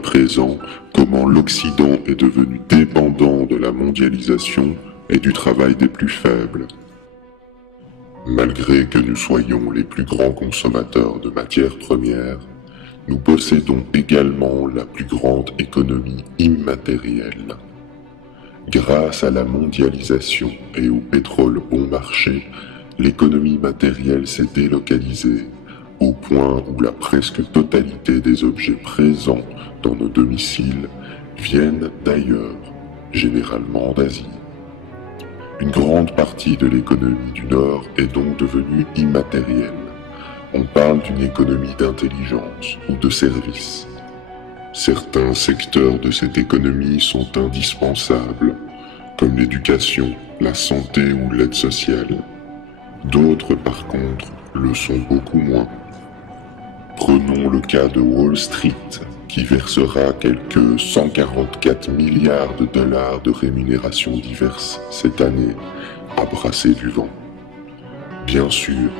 présent comment l'Occident est devenu dépendant de la mondialisation et du travail des plus faibles. Malgré que nous soyons les plus grands consommateurs de matières premières, nous possédons également la plus grande économie immatérielle. Grâce à la mondialisation et au pétrole bon marché, l'économie matérielle s'est délocalisée, au point où la presque totalité des objets présents dans nos domiciles viennent d'ailleurs, généralement d'Asie. Une grande partie de l'économie du Nord est donc devenue immatérielle. On parle d'une économie d'intelligence ou de services. Certains secteurs de cette économie sont indispensables, comme l'éducation, la santé ou l'aide sociale. D'autres, par contre, le sont beaucoup moins. Prenons le cas de Wall Street, qui versera quelques 144 milliards de dollars de rémunérations diverses cette année, à brasser du vent. Bien sûr,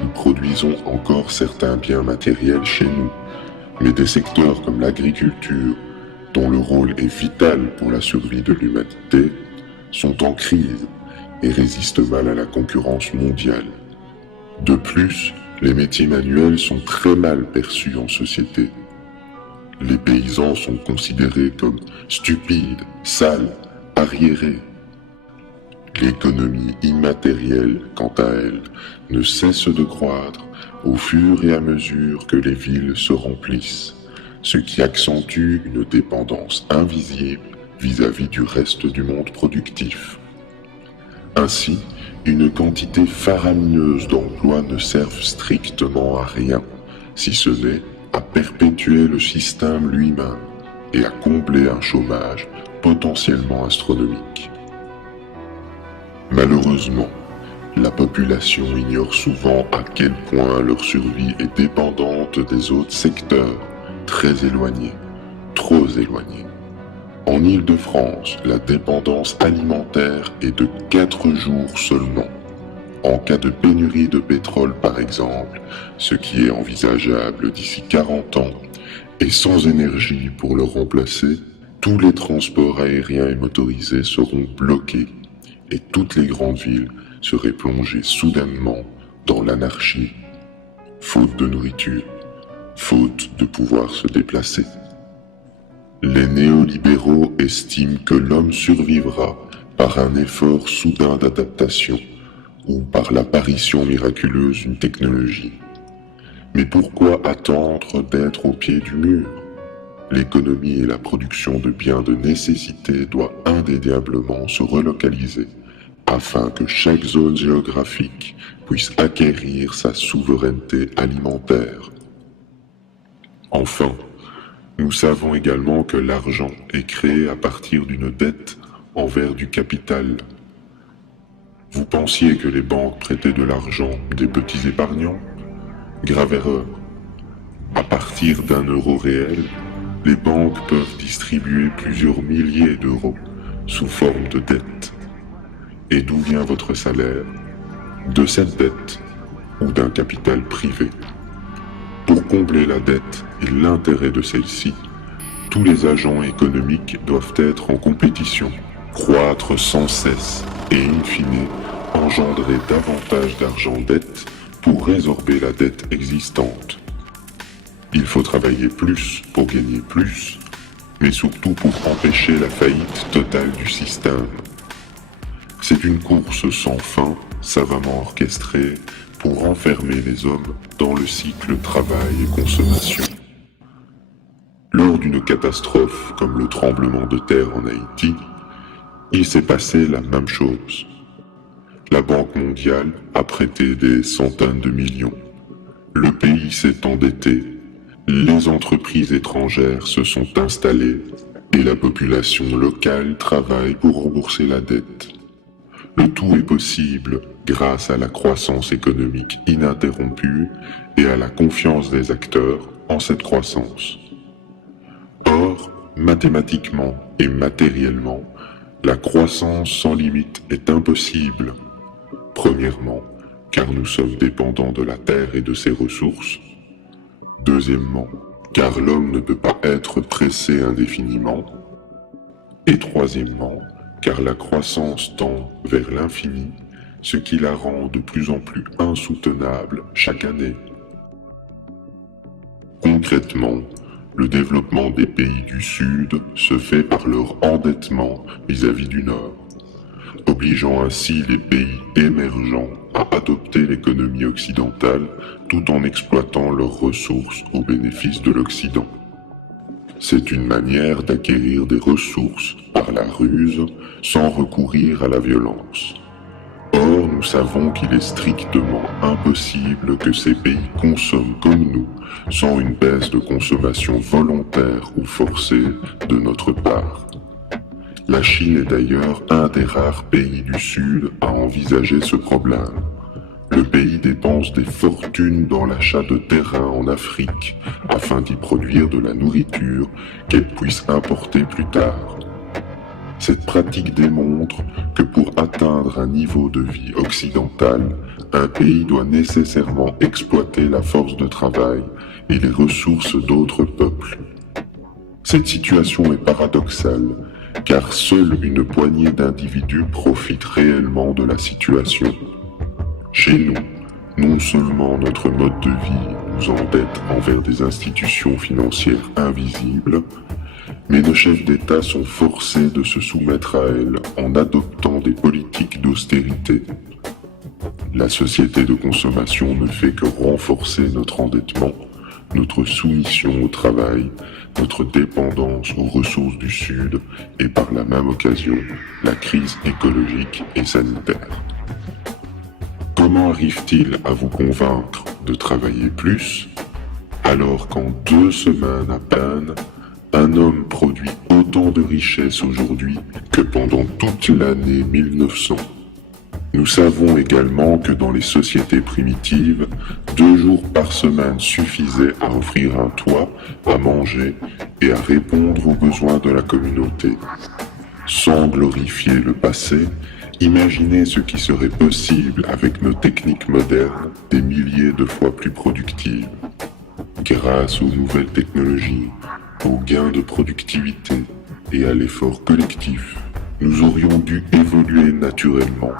nous produisons encore certains biens matériels chez nous, mais des secteurs comme l'agriculture, dont le rôle est vital pour la survie de l'humanité, sont en crise et résistent mal à la concurrence mondiale. De plus, les métiers manuels sont très mal perçus en société. Les paysans sont considérés comme stupides, sales, arriérés. L'économie immatérielle, quant à elle, ne cesse de croître au fur et à mesure que les villes se remplissent, ce qui accentue une dépendance invisible vis-à-vis du reste du monde productif. Ainsi, une quantité faramineuse d'emplois ne servent strictement à rien, si ce n'est à perpétuer le système lui-même et à combler un chômage potentiellement astronomique. Malheureusement, la population ignore souvent à quel point leur survie est dépendante des autres secteurs, très éloignés, trop éloignés. En Île-de-France, la dépendance alimentaire est de 4 jours seulement. En cas de pénurie de pétrole par exemple, ce qui est envisageable d'ici 40 ans, et sans énergie pour le remplacer, tous les transports aériens et motorisés seront bloqués et toutes les grandes villes seraient plongées soudainement dans l'anarchie, faute de nourriture, faute de pouvoir se déplacer. Les néolibéraux estiment que l'homme survivra par un effort soudain d'adaptation ou par l'apparition miraculeuse d'une technologie. Mais pourquoi attendre d'être au pied du mur? L'économie et la production de biens de nécessité doivent indéniablement se relocaliser afin que chaque zone géographique puisse acquérir sa souveraineté alimentaire. Enfin, nous savons également que l'argent est créé à partir d'une dette envers du capital. Vous pensiez que les banques prêtaient de l'argent des petits épargnants? Grave erreur. À partir d'un euro réel, les banques peuvent distribuer plusieurs milliers d'euros sous forme de dette. Et d'où vient votre salaire? De cette dette ou d'un capital privé. Pour combler la dette et l'intérêt de celle-ci, tous les agents économiques doivent être en compétition, croître sans cesse et in fine engendrer davantage d'argent-dette pour résorber la dette existante. Il faut travailler plus pour gagner plus, mais surtout pour empêcher la faillite totale du système. C'est une course sans fin, savamment orchestrée, pour enfermer les hommes dans le cycle travail et consommation. Lors d'une catastrophe comme le tremblement de terre en Haïti, il s'est passé la même chose. La Banque mondiale a prêté des centaines de millions. Le pays s'est endetté, les entreprises étrangères se sont installées et la population locale travaille pour rembourser la dette. Le tout est possible grâce à la croissance économique ininterrompue et à la confiance des acteurs en cette croissance. Or, mathématiquement et matériellement, la croissance sans limite est impossible. Premièrement, car nous sommes dépendants de la Terre et de ses ressources. Deuxièmement, car l'homme ne peut pas être pressé indéfiniment. Et troisièmement, car la croissance tend vers l'infini, ce qui la rend de plus en plus insoutenable chaque année. Concrètement, le développement des pays du Sud se fait par leur endettement vis-à-vis du Nord, obligeant ainsi les pays émergents à adopter l'économie occidentale tout en exploitant leurs ressources au bénéfice de l'Occident. C'est une manière d'acquérir des ressources par la ruse sans recourir à la violence. Or, nous savons qu'il est strictement impossible que ces pays consomment comme nous, sans une baisse de consommation volontaire ou forcée de notre part. La Chine est d'ailleurs un des rares pays du Sud à envisager ce problème. Le pays dépense des fortunes dans l'achat de terrains en Afrique afin d'y produire de la nourriture qu'elle puisse importer plus tard. Cette pratique démontre que pour atteindre un niveau de vie occidental, un pays doit nécessairement exploiter la force de travail et les ressources d'autres peuples. Cette situation est paradoxale, car seule une poignée d'individus profite réellement de la situation. Chez nous, non seulement notre mode de vie nous endette envers des institutions financières invisibles, mais nos chefs d'État sont forcés de se soumettre à elles en adoptant des politiques d'austérité. La société de consommation ne fait que renforcer notre endettement, notre soumission au travail, notre dépendance aux ressources du Sud et par la même occasion, la crise écologique et sanitaire. Comment arrive-t-il à vous convaincre de travailler plus, alors qu'en 2 semaines à peine, un homme produit autant de richesses aujourd'hui que pendant toute l'année 1900. Nous savons également que dans les sociétés primitives, 2 jours par semaine suffisaient à offrir un toit, à manger et à répondre aux besoins de la communauté. Sans glorifier le passé, imaginez ce qui serait possible avec nos techniques modernes des milliers de fois plus productives. Grâce aux nouvelles technologies, aux gains de productivité et à l'effort collectif, nous aurions dû évoluer naturellement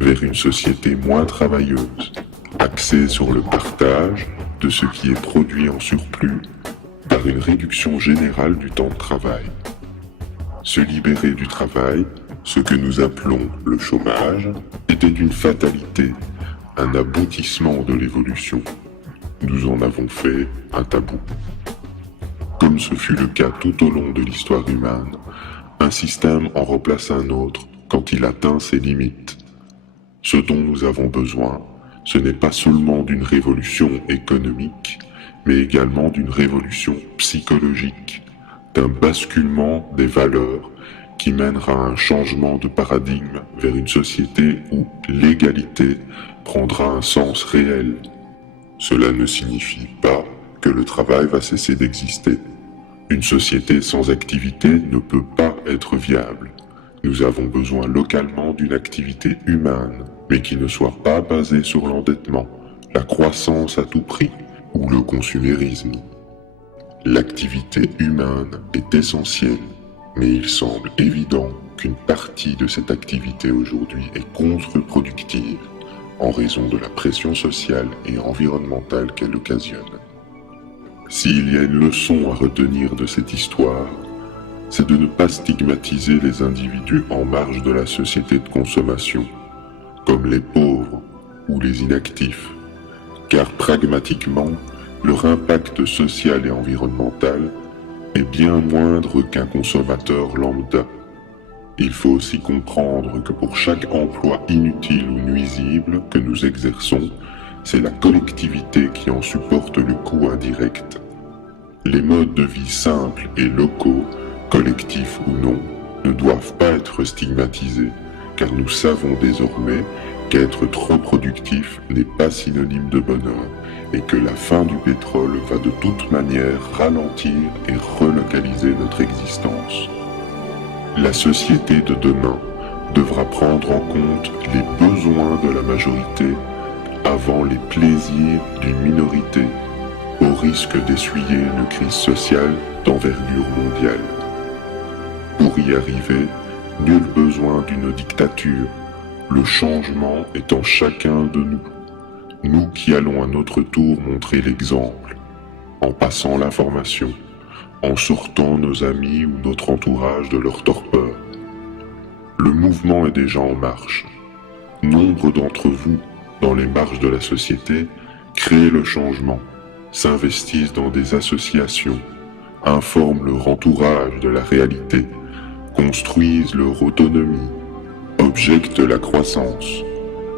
vers une société moins travailleuse, axée sur le partage de ce qui est produit en surplus par une réduction générale du temps de travail. Se libérer du travail, ce que nous appelons le chômage, était une fatalité, un aboutissement de l'évolution. Nous en avons fait un tabou. Comme ce fut le cas tout au long de l'histoire humaine, un système en remplace un autre quand il atteint ses limites. Ce dont nous avons besoin, ce n'est pas seulement d'une révolution économique, mais également d'une révolution psychologique, d'un basculement des valeurs qui mènera à un changement de paradigme vers une société où l'égalité prendra un sens réel. Cela ne signifie pas que le travail va cesser d'exister. Une société sans activité ne peut pas être viable. Nous avons besoin localement d'une activité humaine, mais qui ne soit pas basée sur l'endettement, la croissance à tout prix ou le consumérisme. L'activité humaine est essentielle, mais il semble évident qu'une partie de cette activité aujourd'hui est contre-productive en raison de la pression sociale et environnementale qu'elle occasionne. S'il y a une leçon à retenir de cette histoire, c'est de ne pas stigmatiser les individus en marge de la société de consommation, comme les pauvres ou les inactifs, car pragmatiquement, leur impact social et environnemental est bien moindre qu'un consommateur lambda. Il faut aussi comprendre que pour chaque emploi inutile ou nuisible que nous exerçons, c'est la collectivité qui en supporte le coût indirect. Les modes de vie simples et locaux, collectifs ou non, ne doivent pas être stigmatisés, car nous savons désormais qu'être trop productif n'est pas synonyme de bonheur, et que la fin du pétrole va de toute manière ralentir et relocaliser notre existence. La société de demain devra prendre en compte les besoins de la majorité avant les plaisirs d'une minorité, au risque d'essuyer une crise sociale d'envergure mondiale. Pour y arriver, nul besoin d'une dictature, le changement est en chacun de nous, nous qui allons à notre tour montrer l'exemple, en passant l'information, en sortant nos amis ou notre entourage de leur torpeur. Le mouvement est déjà en marche. Nombre d'entre vous, dans les marges de la société, créent le changement, s'investissent dans des associations, informent leur entourage de la réalité, construisent leur autonomie, objectent la croissance,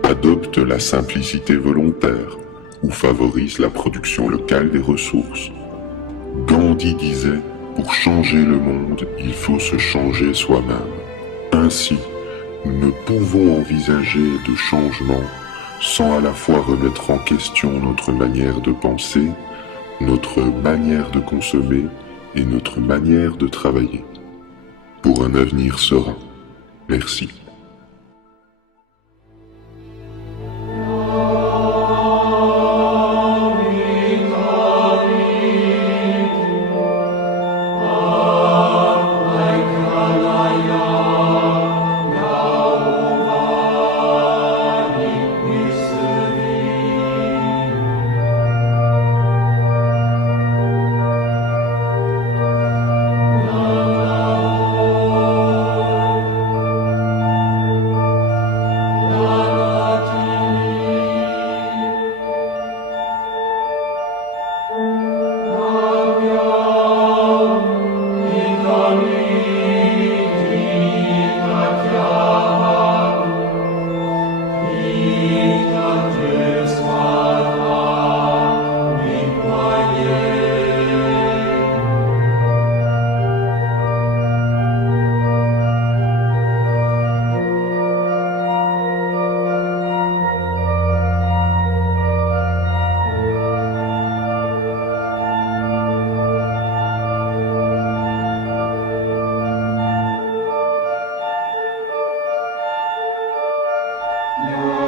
adoptent la simplicité volontaire ou favorisent la production locale des ressources. Gandhi disait, pour changer le monde, il faut se changer soi-même. Ainsi, nous ne pouvons envisager de changement sans à la fois remettre en question notre manière de penser, notre manière de consommer et notre manière de travailler. Pour un avenir serein. Merci. Yeah.